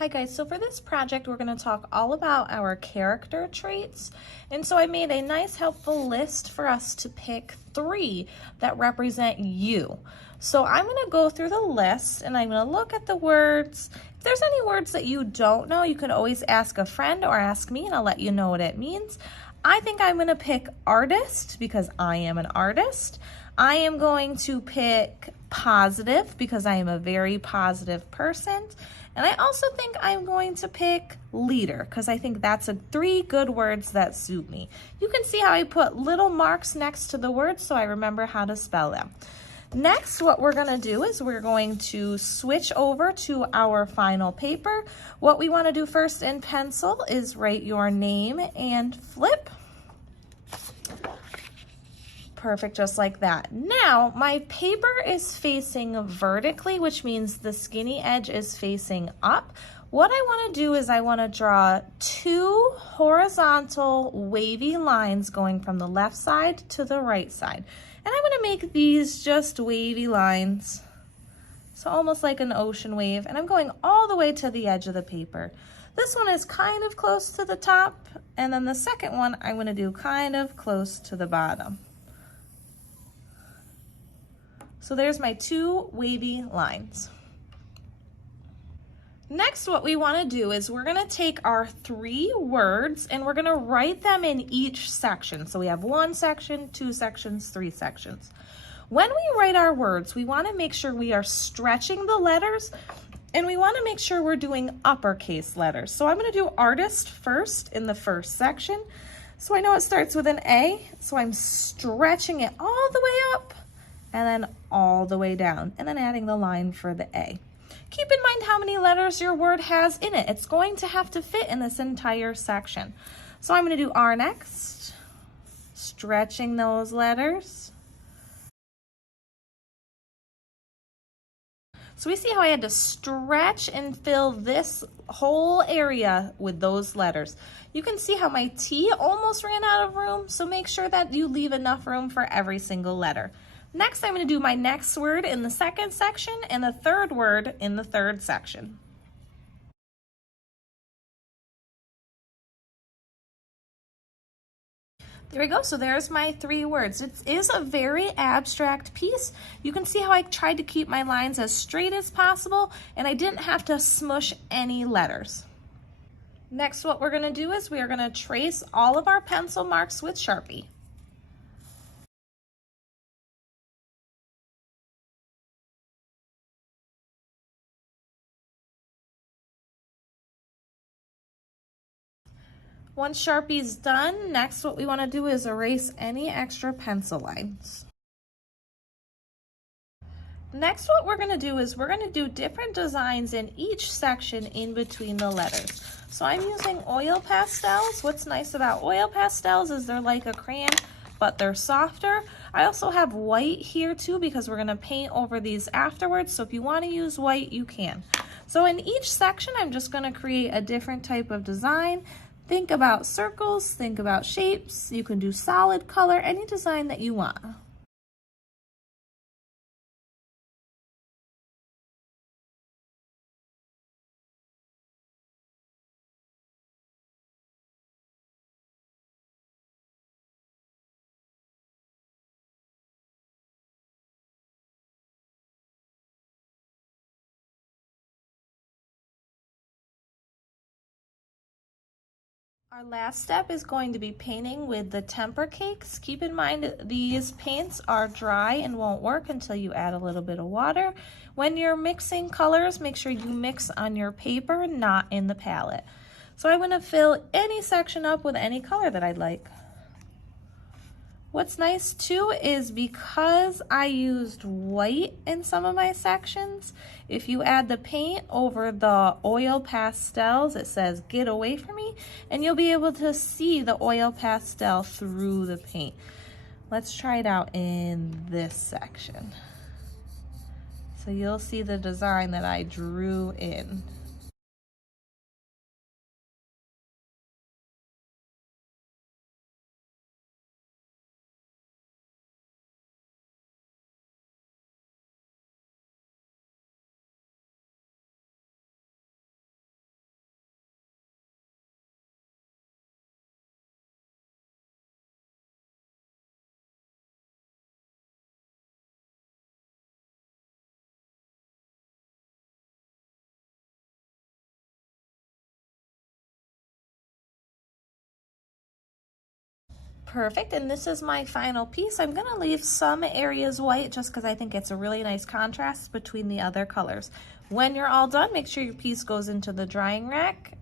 Hi guys, so for this project we're going to talk all about our character traits, and so I made a nice helpful list for us to pick 3 that represent you. So I'm going to go through the list and I'm going to look at the words. If there's any words that you don't know, you can always ask a friend or ask me and I'll let you know what it means. I think I'm going to pick artist because I am an artist. I am going to pick positive because I am a very positive person. And I also think I'm going to pick leader because I think that's 3 good words that suit me. You can see how I put little marks next to the words so I remember how to spell them. Next, what we're going to do is we're going to switch over to our final paper. What we want to do first in pencil is write your name and flip. Perfect, just like that. Now, my paper is facing vertically, which means the skinny edge is facing up. What I want to do is I want to draw 2 horizontal wavy lines going from the left side to the right side. And I'm going to make these just wavy lines, so almost like an ocean wave, and I'm going all the way to the edge of the paper. This one is kind of close to the top, and then the second one I'm going to do kind of close to the bottom. So there's my 2 wavy lines. Next, what we want to do is we're going to take our 3 words and we're going to write them in each section. So we have 1 section, 2 sections, 3 sections. When we write our words, we want to make sure we are stretching the letters and we want to make sure we're doing uppercase letters. So I'm going to do artist first in the first section. So I know it starts with an A, so I'm stretching it all the way up and then all the way down, and then adding the line for the A. Keep in mind how many letters your word has in it. It's going to have to fit in this entire section. So I'm going to do R next, stretching those letters. So we see how I had to stretch and fill this whole area with those letters. You can see how my T almost ran out of room, so make sure that you leave enough room for every single letter. Next, I'm going to do my next word in the second section and the third word in the third section. There we go. So there's my 3 words. It is a very abstract piece. You can see how I tried to keep my lines as straight as possible, and I didn't have to smush any letters. Next, what we're going to do is we are going to trace all of our pencil marks with Sharpie. Once Sharpie's done, next what we want to do is erase any extra pencil lines. Next, what we're going to do is we're going to do different designs in each section in between the letters. So I'm using oil pastels. What's nice about oil pastels is they're like a crayon, but they're softer. I also have white here too because we're going to paint over these afterwards. So if you want to use white, you can. So in each section, I'm just going to create a different type of design. Think about circles, think about shapes. You can do solid color, any design that you want. Our last step is going to be painting with the tempera cakes. Keep in mind these paints are dry and won't work until you add a little bit of water. When you're mixing colors, make sure you mix on your paper, not in the palette. So I'm going to fill any section up with any color that I'd like. What's nice too is because I used white in some of my sections, if you add the paint over the oil pastels, it says "get away from me," and you'll be able to see the oil pastel through the paint. Let's try it out in this section. So you'll see the design that I drew in. Perfect, and this is my final piece. I'm gonna leave some areas white just because I think it's a really nice contrast between the other colors. When you're all done, make sure your piece goes into the drying rack